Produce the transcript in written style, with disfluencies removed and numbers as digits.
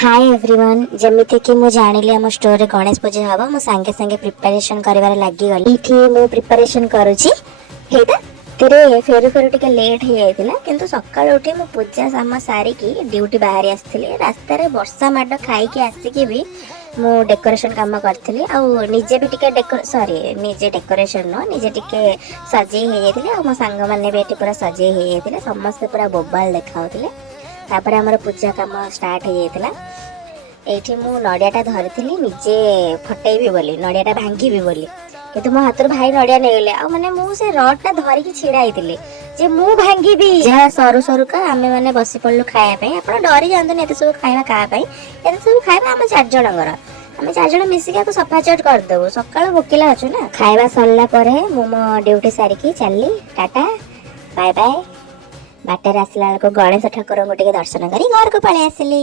Hi everyone जमिति कि मु जानिली हम स्टोर रे गणेश पूजा हवा मु संगे संगे प्रिपरेशन करिवार लागी गली इठी मु प्रिपरेशन करूची हेता तेरे फेरु फेरु टिके लेट हे जाइतिला किंतु सकाळ उठी मु पूजा सामा सारी की ड्यूटी बाहर आस्थिले रास्ता रे वर्षा माड खाई के आसी के भी मु डेकोरेशन काम करथिले आ निजे भी टिके निजे डेकोरेशन न निजे टिके सजे हे जाइतिले आ मो संग माने भी एठी पूरा सजे हे जाइतिले समस्त पूरा बोबाल देखाउतिले तापर हमर पूजा काम स्टार्ट हो जाइतिला एठी मु नडियाटा धरथिली निजे फटेइबी बोली नडियाटा भांगीबी बोली किंतु मो हाथ भाई नडिया नै गेले आ माने मु से रडटा धरि की छिड़ाइतिले जे मु भांगीबी जहा सरू सरू का आमे माने बसी पड़लु खाया पे आपण डरी जानतो ने एते सब खाइबा का पे एते सब खाइबा हम चार जनगर आमे चार जण मिसी के सफा चट कर देबो सकाळ भोकिला अछु ना खाइबा सरला परे मु मो ड्यूटी सारी की चलली टाटा बाय बाय बाटर आसला को गणेश ठाकुर को टिके दर्शन करी घर को पळे आसिली।